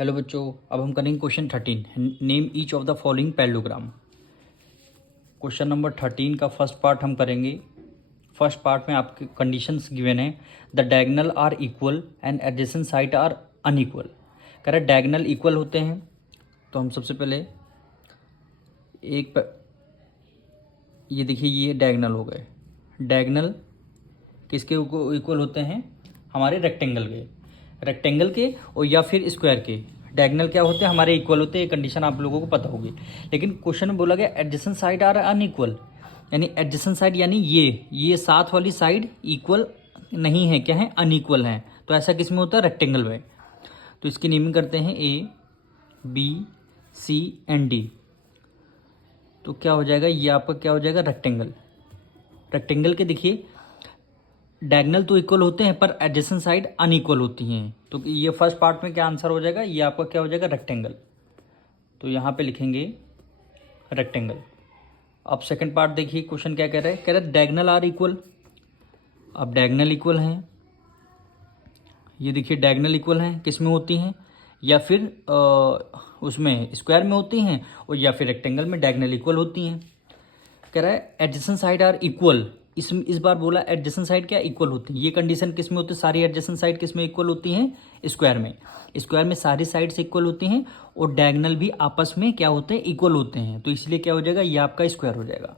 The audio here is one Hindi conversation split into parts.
हेलो बच्चों, अब हम करेंगे question 13। Name each of the following parallelogram. Question number 13 का फर्स्ट पार्ट हम करेंगे। फर्स्ट पार्ट में आपके कंडीशंस गिवन है। The diagonal are equal and adjacent side are unequal. कह रहा है डायगोनल इक्वल होते हैं, तो हम सबसे पहले ये देखिए, ये डायगोनल हो गए। डायगोनल किसके इक्वल होते हैं? हमारे रेक्टेंगल के और या फिर स्क्वायर के। डायगोनल क्या होते हैं? हमारे इक्वल होते हैं। ये कंडीशन आप लोगों को पता होगी। लेकिन क्वेश्चन में बोला गया एडजेसेंट साइड आर अनइक्वल, यानी एडजेसेंट साइड यानी ये साथ वाली साइड इक्वल नहीं है, क्या है? अनइक्वल है। तो ऐसा किस में होता है? रेक्टेंगल में। तो इसकी नेमिंग करते हैं A B C and D. तो क्या हो जाएगा? ये आपका क्या हो जाएगा? रेक्टेंगल के देखिए डायगोनल तो इक्वल होते हैं पर एडजेसेंट साइड अनइक्वल होती हैं। तो ये फर्स्ट पार्ट में क्या आंसर हो जाएगा? ये आपका क्या हो जाएगा? रेक्टेंगल। तो यहाँ पे लिखेंगे रेक्टेंगल। अब सेकंड पार्ट देखिए, क्वेश्चन क्या कह रहा है? कह रहा है डायगोनल आर इक्वल। अब डायगोनल इक्वल हैं, ये देखिए डायगोनल इक्वल हैं, किस में होती हैं? या फिर उसमें स्क्वायर में होती हैं, और या फिर रेक्टेंगल में डायगोनल इक्वल होती हैं। कह रहा है एडजेसेंट साइड आर इक्वल। इस बार बोला एडजेसेंट साइड क्या इक्वल होती है। ये कंडीशन किस में होती है? सारी एडजेसेंट साइड किस में इक्वल होती हैं? स्क्वायर में। स्क्वायर में सारी साइड्स इक्वल होती हैं और डायगोनल भी आपस में क्या होते हैं? इक्वल होते हैं। तो इसलिए क्या हो जाएगा? ये आपका स्क्वायर हो जाएगा।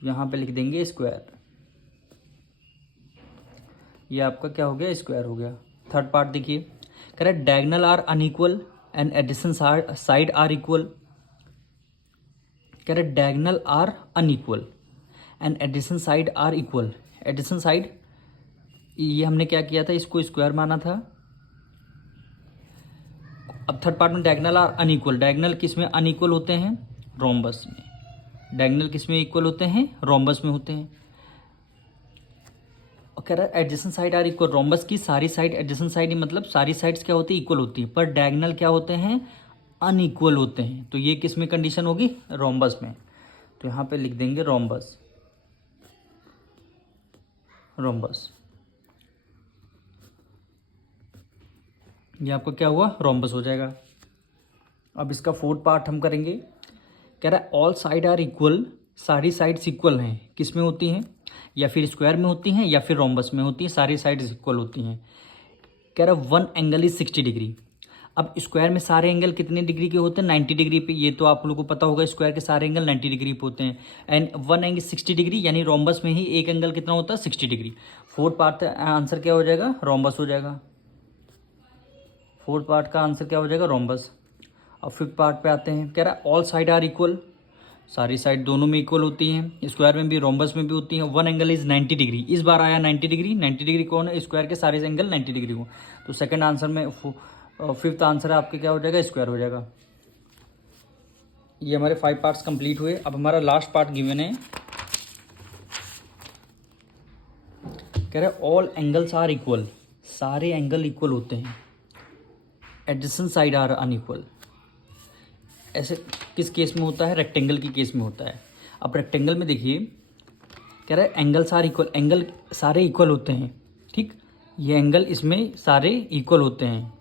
तो यहाँ पे लिख देंगे स्क्वायर। ये आपका क्या हो गया? स्क्वायर हो गया। थर्ड पार्ट देखिए, कह रहा है diagonal are unequal and adjacent side are equal. कह रहा है diagonal are unequal and adjacent side are equal. Adjacent side ये हमने क्या किया था? इसको स्क्वायर माना था। अब थर्ड पार्ट में डायगोनल आर अनइक्वल। डायगोनल किस में अनइक्वल होते हैं? रोम्बस में। डायगोनल किस में इक्वल होते हैं? रोम्बस में होते हैं। और कह रहा है adjacent side are equal. Rhombus की सारी साइड एडजेसेंट साइड मतलब सारी साइड्स क्या होती है? इक्वल होती है। पर डायगोनल क्या होते हैं? अनइक्वल होते हैं। तो ये किस में कंडीशन होगी? रोम्बस में। तो यहाँ पे लिख देंगे रोम्बस। ये आपका क्या हुआ? रोम्बस हो जाएगा। अब इसका फोर्थ पार्ट हम करेंगे। कह रहा है ऑल साइड आर इक्वल। सारी साइड्स इक्वल हैं, किस में होती हैं? या फिर स्क्वायर में होती हैं या फिर रोम्बस में होती हैं। सारी साइड्स इक्वल होती हैं। कह रहा है वन एंगल इज 60 डिग्री। अब स्क्वायर में सारे एंगल कितने डिग्री के होते हैं? 90 डिग्री पे। ये तो आप लोगों को पता होगा, स्क्वायर के सारे एंगल 90 डिग्री पे होते हैं। एंड वन एंगल 60 डिग्री, यानी रोम्बस में ही एक एंगल कितना होता है? 60 डिग्री। फोर्थ पार्ट आंसर क्या हो जाएगा? रोम्बस हो जाएगा। फोर्थ पार्ट का आंसर क्या हो जाएगा? रोम्बस। अब फिफ्थ पार्ट पे आते हैं। कह रहा है ऑल साइड आर इक्वल। सारी साइड दोनों में इक्वल होती हैं, स्क्वायर में भी रोम्बस में भी होती हैं। One angle is 90 degree. इस बार आया 90 डिग्री। 90 डिग्री कौन है? स्क्वायर के सारे एंगल 90 डिग्री हो। तो सेकंड आंसर में फिफ्थ आंसर आपके क्या हो जाएगा? स्क्वायर हो जाएगा। ये हमारे 5 पार्ट्स कंप्लीट हुए। अब हमारा लास्ट पार्ट गिवन है। कह रहे हैं ऑल एंगल्स आर इक्वल। सारे एंगल इक्वल होते हैं। Adjacent side are unequal. ऐसे किस केस में होता है? रेक्टेंगल की केस में होता है। अब रेक्टेंगल में देखिए, कह रहा है एंगल्स आर इक्वल। एंगल सारे इक्वल होते हैं, ठीक। ये एंगल इसमें सारे इक्वल होते हैं।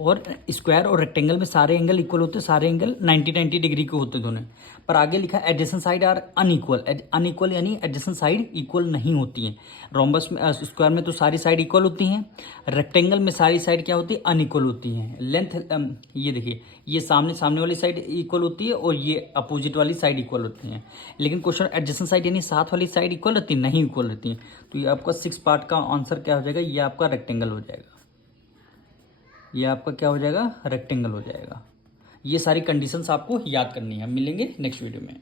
और स्क्वायर और रेक्टेंगल में सारे एंगल इक्वल होते हैं। सारे एंगल 90 डिग्री के होते हैं दोनों। पर आगे लिखा adjacent side are unequal. Unequal यानी एडजेसेंट साइड इक्वल नहीं होती हैं। रोम्बस में स्क्वायर में तो सारी साइड इक्वल होती हैं। रेक्टेंगल में सारी साइड क्या होती है? अनइक्वल होती हैं। लेंथ ये देखिए, ये सामने वाली साइड इक्वल होती है और ये अपोजिट वाली साइड इक्वल होती हैं। लेकिन क्वेश्चन एडजेसेंट साइड यानी साथ वाली साइड इक्वल होती है? नहीं इक्वल रहती हैं। तो ये आपका 6 पार्ट का आंसर क्या हो जाएगा? ये आपका रेक्टेंगल हो जाएगा। ये आपका क्या हो जाएगा? रेक्टेंगल हो जाएगा। ये सारी कंडीशंस आपको याद करनी है। मिलेंगे नेक्स्ट वीडियो में।